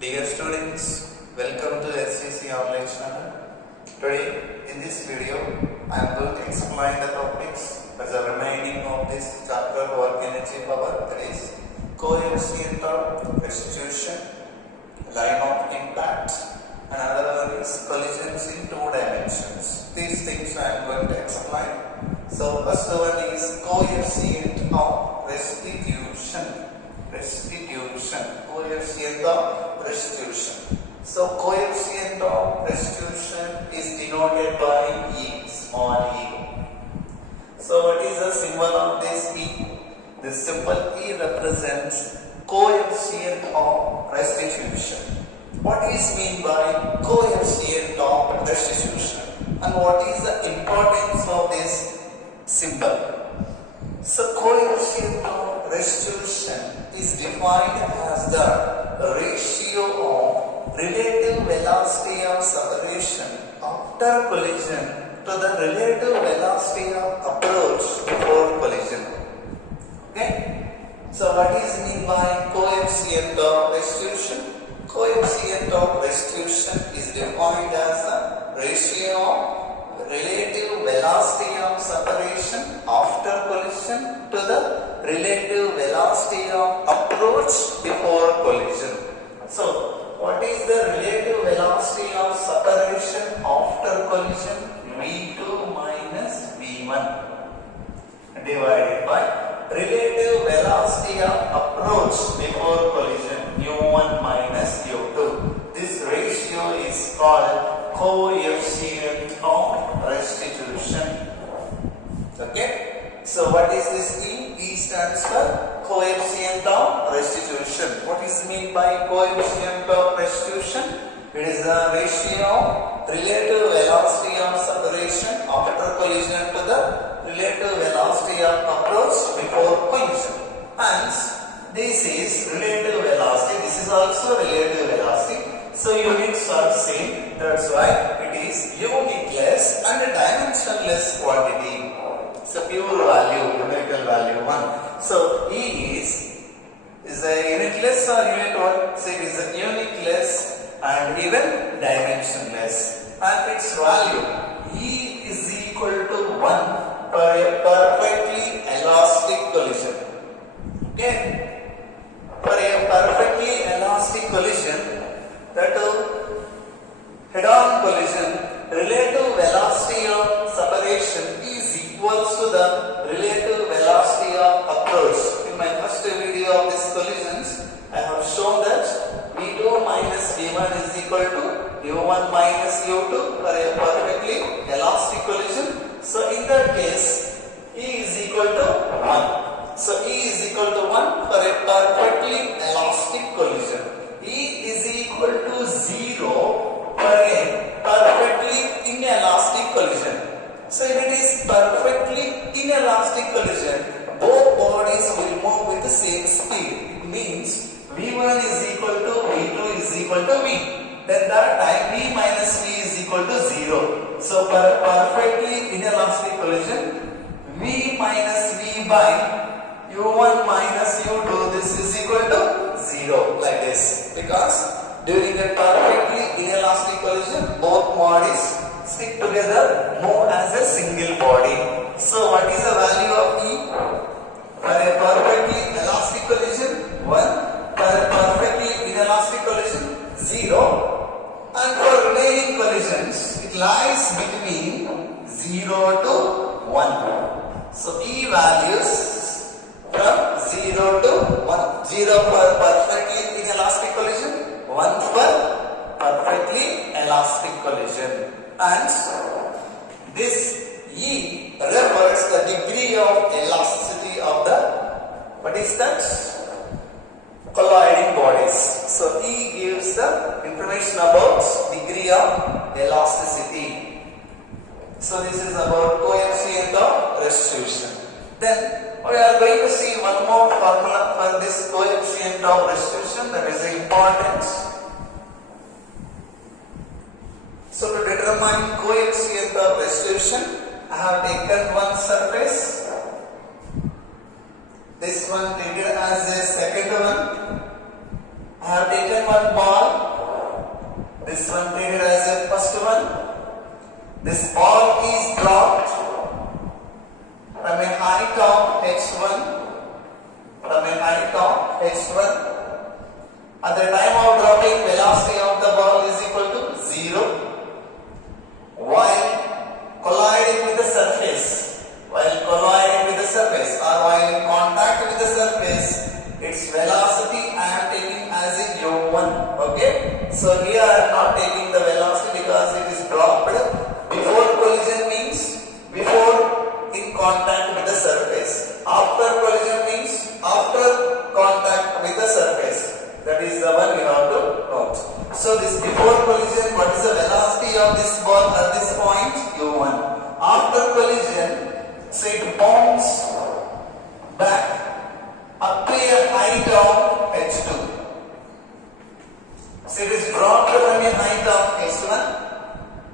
Dear students, welcome to SCC online channel. Today in this video I am going to explain the topics as a remaining of this chapter work energy power, that is coefficient of restitution, line of impact, and another one is collisions in two dimensions. These things I am going to explain. So first one is coefficient of restitution. Coefficient of restitution. So coefficient of restitution is denoted by E, small e. So what is the symbol of this E? The symbol E represents coefficient of restitution. What is meant by coefficient of restitution, and what is the importance of this symbol? So coefficient of restitution is defined as the ratio of relative velocity of separation after collision to the relative velocity of approach before collision. Okay? So what is meant by coefficient of restitution? Coefficient of restitution is defined as the ratio of relative velocity of separation after collision to the relative velocity of approach before collision. So, what is the relative velocity of separation after collision? V2 minus V1 divided by relative velocity of approach before collision, U1 minus U2. This ratio is called coefficient of restitution. Okay? So what is this E? E stands for coefficient of restitution. What is meant by coefficient of restitution? It is the ratio of relative velocity of separation after collision to the relative velocity of approach before collision. Hence, this is relative velocity. This is also relative velocity. So units are same. That's why it is unitless and dimensionless quantity. So pure value, numerical value 1. So E is a unitless or unit what? So it is a unitless and even dimensionless. And its value E is equal to 1 for a perfectly elastic collision. Okay? For a perfectly elastic collision, that head-on collision, relative velocity of separation is equals to the relative velocity of approach. In my first video of these collisions, I have shown that V2 minus V1 is equal to U1 minus U2 for a perfectly elastic collision. So in that case, E is equal to 1. So E is equal to 1 for a perfectly elastic collision. E is equal to 0 for a perfectly inelastic collision. So if it is perfectly inelastic collision, both bodies will move with the same speed. It means V1 is equal to V2 is equal to V. Then that time V minus V is equal to 0. So for a perfectly inelastic collision, V minus V by U1 minus U2, this is equal to 0, like this. Because during a perfectly inelastic collision, both bodies stick together, move as a single body. So what is the value of E? For a perfectly elastic collision, 1. For a perfectly inelastic collision, 0. And for remaining collisions, it lies between 0 to 1. So E values from 0 to 1. 0 for perfectly inelastic collision, 1 for perfectly elastic collision. And this E refers the degree of elasticity of the, what is that? Colliding bodies. So E gives the information about degree of elasticity. So this is about coefficient of restitution. Then we are going to see one more formula for this coefficient of restitution, that is important. So to determine coefficient of restitution, I have taken one surface. This one treated as a second one. I have taken one ball This one taken as a first one. This ball is dropped from a height of h1. From a height of h1. At the time of dropping, velocity of the ball is equal to 0. While colliding with the surface, or while in contact with the surface, its velocity I am taking as a u1. Okay, so here I am not taking the velocity because it is dropped before collision, means before in contact with the surface. After collision means after contact with the surface. That is the one you have to note. So this before collision, what is the velocity of this ball at this point? u1. After collision, so it bounces back up to a height of h2. So it is dropped from a height of h1.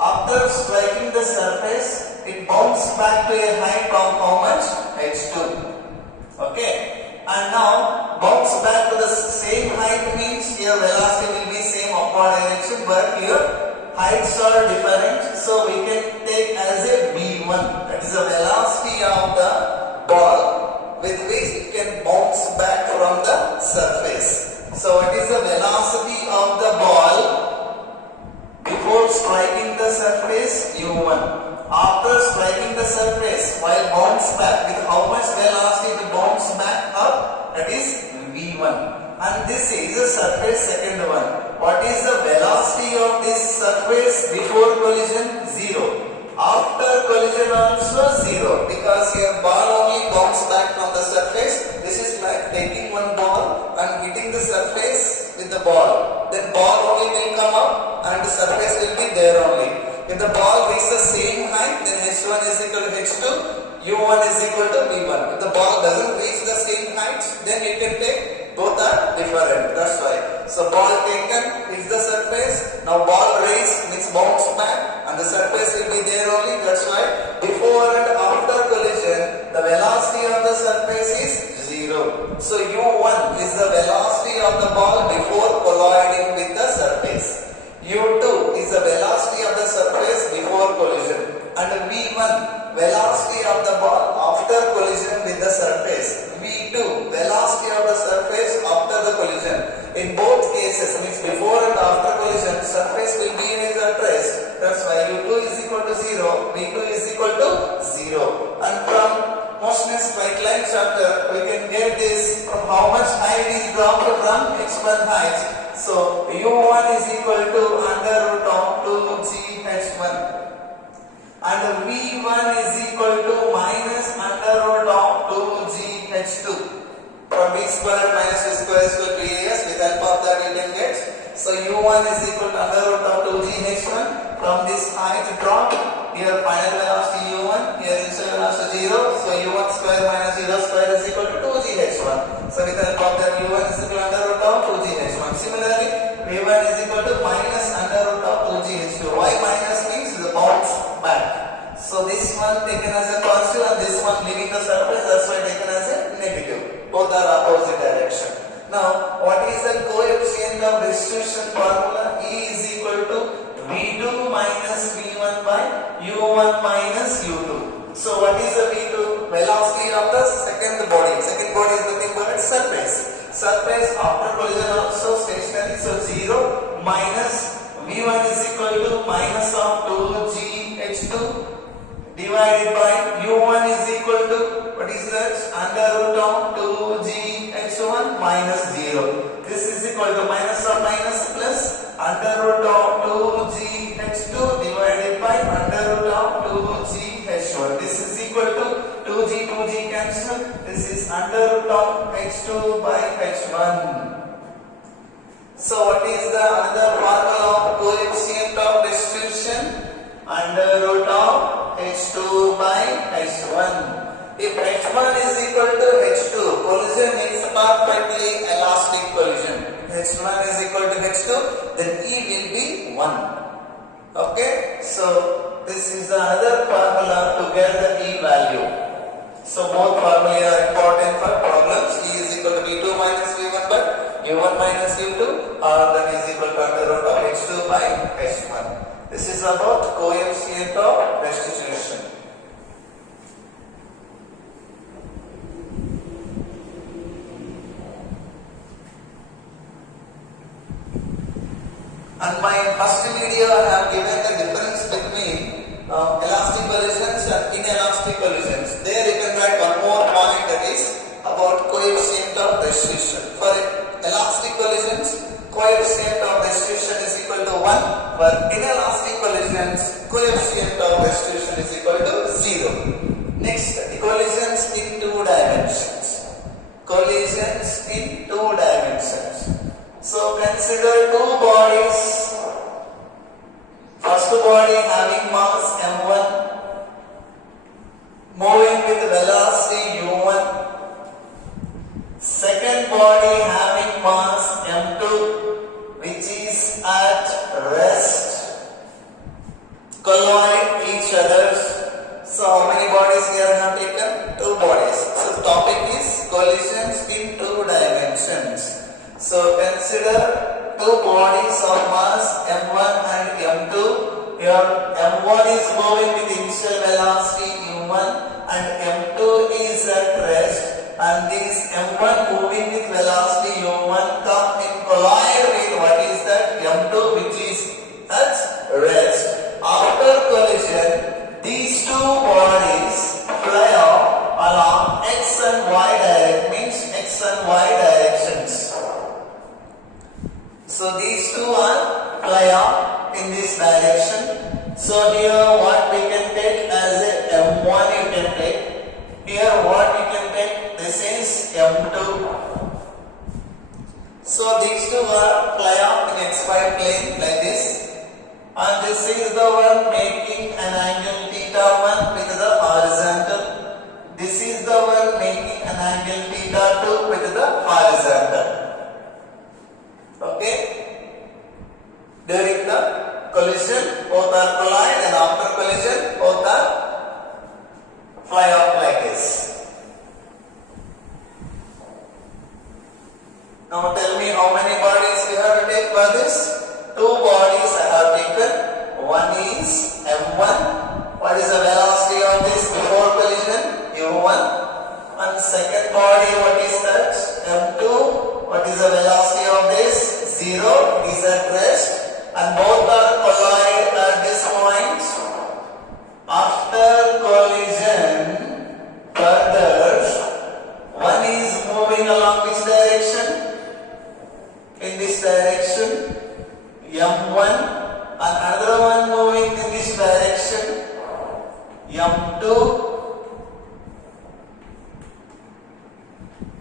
After striking the surface, it bounces back to a height of how much? h2. Okay. And now bounce back to the same height means here velocity will be same upward direction, but here heights are different, so we can take as a v1. That is the velocity of the ball with which it can bounce back from the surface. So it is the velocity of the ball before striking the surface, u1. After striking the surface, while bounce back, with how much velocity to bounce back up, that is v1. And this is the surface second one. What is the velocity of this surface before collision? 0. After collision also 0, because here ball only bounce back from the surface. This is like taking one ball and hitting the surface with the ball. Then ball only will come up and the surface will be there only. If the ball reaches the same height, then h1 is equal to h2, u1 is equal to v1. If the ball doesn't reach the same height, then you can take both are different. That's why. So ball taken is the surface. Now ball raised means bounce back, and the surface will be there only. That's why before and after collision, the velocity of the surface is 0. So u1 is the velocity of the ball before colliding with the surface. u2 is the velocity of the surface before collision, and v1 velocity of the ball after collision with the surface. v2 velocity of the surface after the collision. In both cases, means before and after collision, surface will be in at rest. That's why u2 is equal to 0, v2 is equal to 0. And from motion in straight line chapter, we can get this from how much height is dropped from h1 height. So u1 is equal to under root of 2g h1, and v1 is equal to minus under root of 2g h2. From b square minus v square is equal to as, with help of that you can get. So u1 is equal to under root of 2g h1. From this height drop, here final velocity u1, here initial velocity 0. So u1 square minus 0 square is equal to 2g h1. So with help of that u1 is equal to under root of 2g h1. Similarly, v1 is equal to minus under root of 2g h2. Why minus means the bounce back. So this one taken as a positive and this one leaving the surface, that's why taken as a negative. Both are opposite direction. Now, what is the coefficient of restitution formula? E is equal to v2 minus v1 by u1 minus u2. So what is the v2? Velocity of the second body. Second body is nothing but surface. Surface after collision also stationary, so 0 minus v1 is equal to minus of 2g h2 divided by u1 is equal to, what is that? Under root of 2g h1 minus 0. This is equal to minus of minus plus under root of 2g h2 divided by under root of 2g h1. This is equal to 2g cancel. This is under root of h2 by h1. So what is the another formula of coefficient of restitution? Under root of h2 by h1. If h1 is equal to h2, collision is perfectly elastic collision. H1 is equal to h2, then E will be 1. Okay, so this is the other formula to get the E value. So both formulae are important for problems. E is equal to v2 minus v1 by u1 minus u2, or that is equal to under root of h2 by h1. This is about coefficient of restitution. And my first video I have given the difference between elastic collisions and inelastic collisions. There you can write one more point, that is about coefficient of restitution. For elastic collisions, coefficient of restitution is equal to 1. For inelastic collisions, coefficient of restitution is equal to 0. Next, collisions in two dimensions. Collisions in two dimensions. So consider two bodies. First body having mass m1 moving with velocity u1. Second body having mass m2 which is at rest, collide each other. So how many bodies here I have taken? Two bodies. So the topic is collisions in two dimensions. So consider two bodies of mass m1 and m2. Here m1 is moving with initial velocity u1 and m2 is at rest, and this m1 moving with velocity u1 come in collide with what is that m2 which is at rest. After collision, these two bodies fly off along x and y direction, means x and y directions. So these two are fly off in this direction. So here what we can take as a m1 you can take. Here what you can take, this is m2. So these two are fly off in xy plane like this. And this is the one making an angle θ1 with the horizontal. This is the one making an angle θ2 with the horizontal. Okay? During the collision, both are collide, and after collision, both are fly off like this. Now tell me how many bodies you have to take for this? Two bodies I have taken. One is m1. What is the velocity of this before collision? u1. And second body, what is that? m2. What is the velocity of this? 0. It is at rest. And both are collide at this point. After collision, further, one is moving along which direction? In this direction, m1, and another one moving in this direction, m2,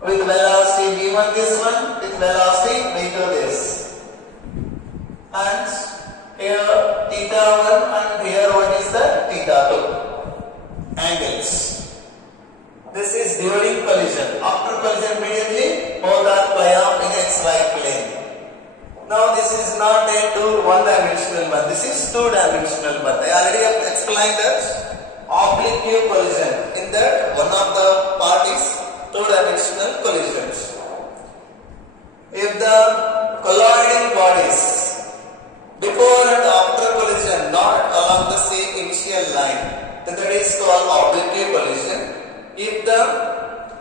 with velocity v1 this one, with velocity v2 this. And here θ1 and here what is the θ2 angles. This is during collision. After collision immediately both are fly off in xy plane. Now this is not a one-dimensional one. This is two-dimensional one. I already have explained that oblique collision. In that one of the part is two-dimensional collisions. If the colliding bodies before and after collision not along the same initial line, then that is called oblique collision. If the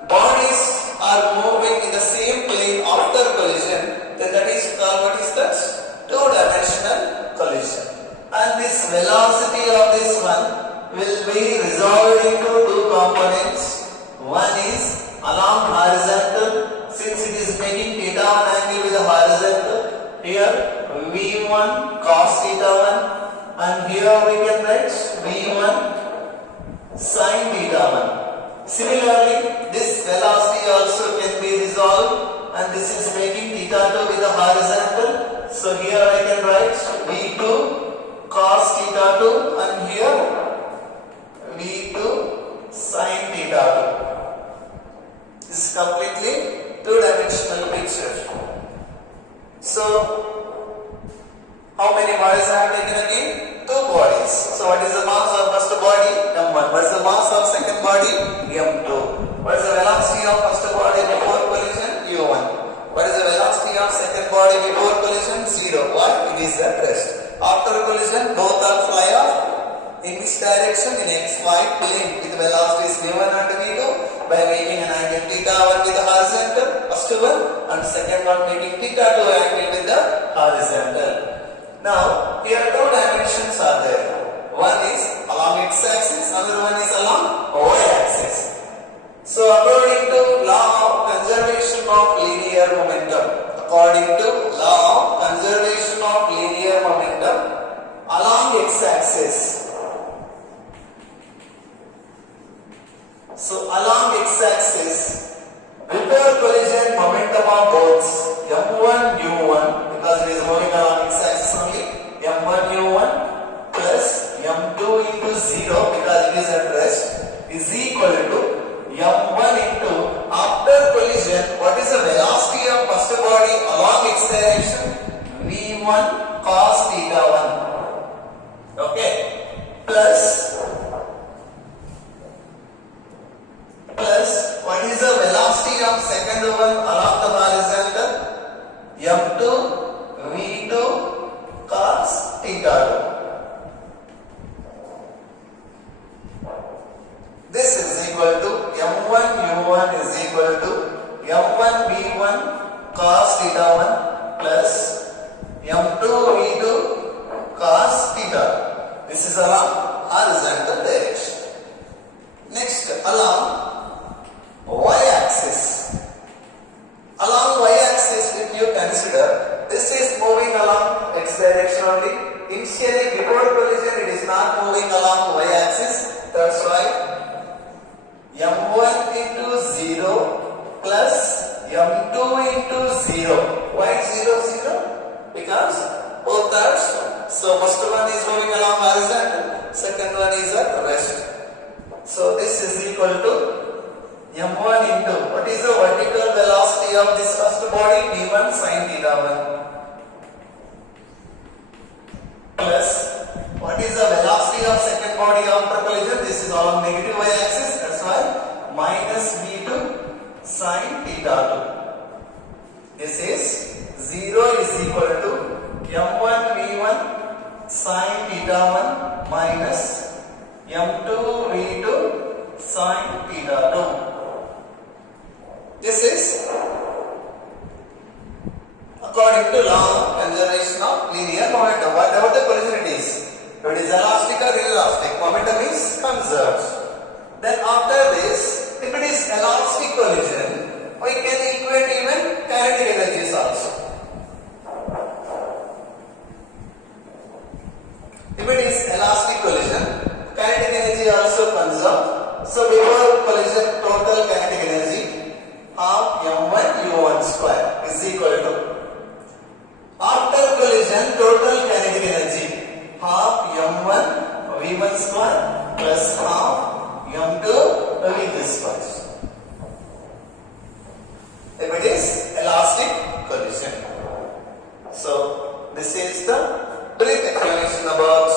bodies are moving in the same plane after collision, then that is called what is that? Two-dimensional collision. And this velocity of this one will be resolved into two components. One is along horizontal, since it is making θ1 angle with the horizontal. Here v1 cos θ1, and here we can write v1 sin θ1. Similarly, this velocity also can be resolved, and this is making θ2 with the horizontal. So here I can write v2 cos θ2, and here v2 sin θ2. This is completely two-dimensional picture. So how many bodies I have taken again? Two bodies. So what is the mass of first body? m1. What is the mass of second body? m2. What is the velocity of first body before collision? u1. What is the velocity of second body before collision? 0. Why? It is at rest. After collision, both are fly off. In which direction? In xy plane with velocities v1 and v2 by making an angle θ1 with the horizontal, first one, and second one making θ2 angle with the horizontal. Now, here two dimensions are there. One is along x-axis, another one is along y-axis. So, according to law of conservation of linear momentum, along x-axis. So, along x-axis, before collision momentum of both m1 u1, because it is moving along x-axis only, m1 u1 plus m2 into 0, because it is at rest, is equal to m1 into, after collision, what is the velocity of first body along x direction? v1 cos θ1. Okay, plus what is the velocity of second one along the horizontal? m2 v2 cos θ2. This is equal to m1 u1 is equal to m1 v1 cos θ1 plus m2 v2 cos θ. This is along horizontal direction. Next, along y-axis. Along y-axis, if you consider, this is moving along x direction only. Initially, before collision, it is not moving along y-axis. That's why m1 into 0 plus m2 into 0. Why 0, 0? Because both are so first one is moving along horizontal, second one is at rest. So this is equal to m1 into, what is the vertical velocity of this first body? v1 sin θ1 plus what is the velocity of second body after collision? This is along negative y-axis, that's why minus v2 sin θ2. This is 0 is equal to m1 v1 sin θ1 minus m2 v2 sin θ2. This is according to law of conservation of linear momentum. Whatever the collision it is, if it is elastic or inelastic, momentum is conserved. Then after this, if it is elastic collision, we can equate even kinetic energies also. If it is elastic collision, kinetic energy also conserved. So before collision, total kinetic energy half m1 u1 square is equal to, after collision, total kinetic energy half m1 v1 square plus half m2 v2 square. If it is elastic collision. So this is the brief explanation about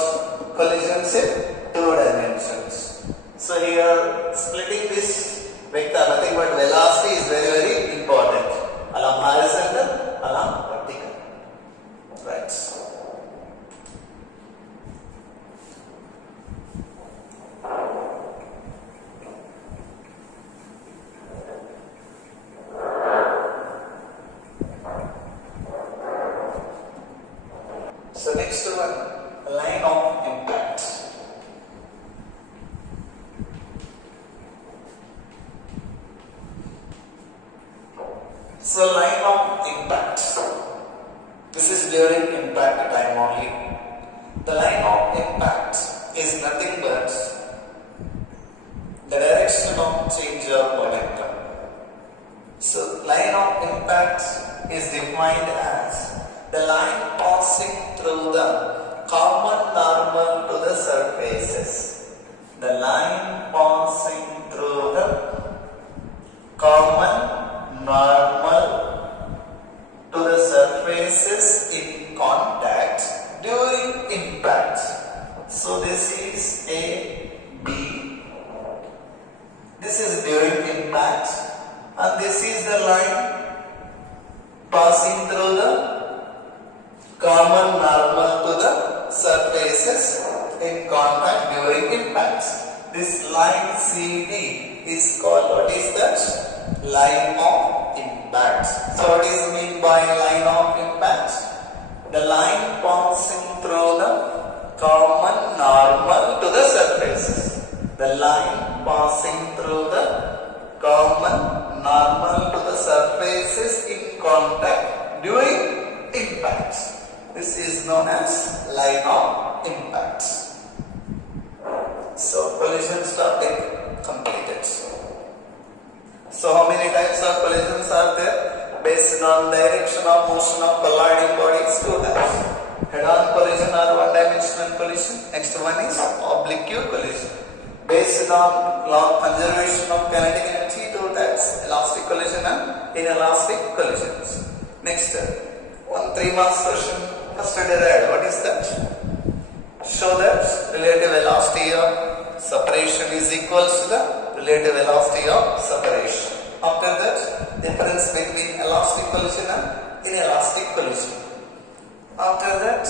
collisions in two dimensions. So here splitting this vector, nothing but velocity is very, very important. Along horizontal, along vertical. Right. So next one, line of impact. So line of impact. This is during impact time only. The line of impact is nothing but the direction of change of momentum. So line of impact is defined as the line passing through the common normal to the surfaces. The line passing through the common normal to the surfaces in contact during impact. So this is A, B. This is during impact, and this is the line common normal to the surfaces in contact during impacts. This line CD is called, what is that? Line of impact. So what is mean by line of impact? The line passing through the common normal to the surfaces. The line passing through the common normal to the surfaces in contact during impact. This is known as line of impact. So collisions topic completed. So how many types of collisions are there? Based on direction of motion of colliding bodies, two types. Head-on collision or one-dimensional collision. Next one is oblique collision. Based on law conservation of kinetic energy, two types. Elastic collision and inelastic collisions. Next, one 3 marks question. First derived. What is that? Show that relative velocity of separation is equal to the relative velocity of separation. After that, difference between elastic collision and inelastic collision. After that,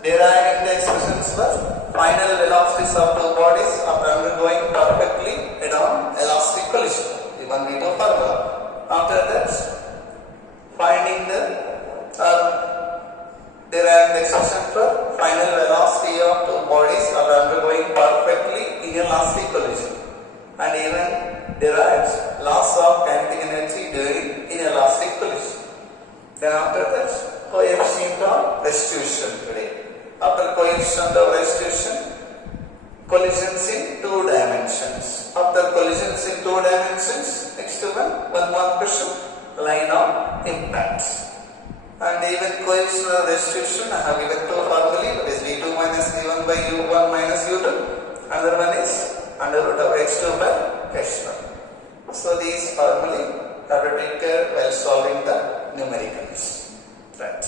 deriving the expressions for final velocities of two bodies after undergoing perfectly head-on elastic collision. Even we know formula. After that, finding the deriving the expression for final velocity of two bodies after undergoing perfectly inelastic collision, and even derives loss of kinetic energy during inelastic collision. Then after that, coefficient of restitution today. After coefficient of restitution, collisions in two dimensions. After collisions in two dimensions, next one more question, line of impact. And even coefficient of restitution, I have given two formulae, that is V2 minus V1 by U1 minus U2. Another one is under root of H2 by H1. So these formulae have to take care while solving the numericals. Right.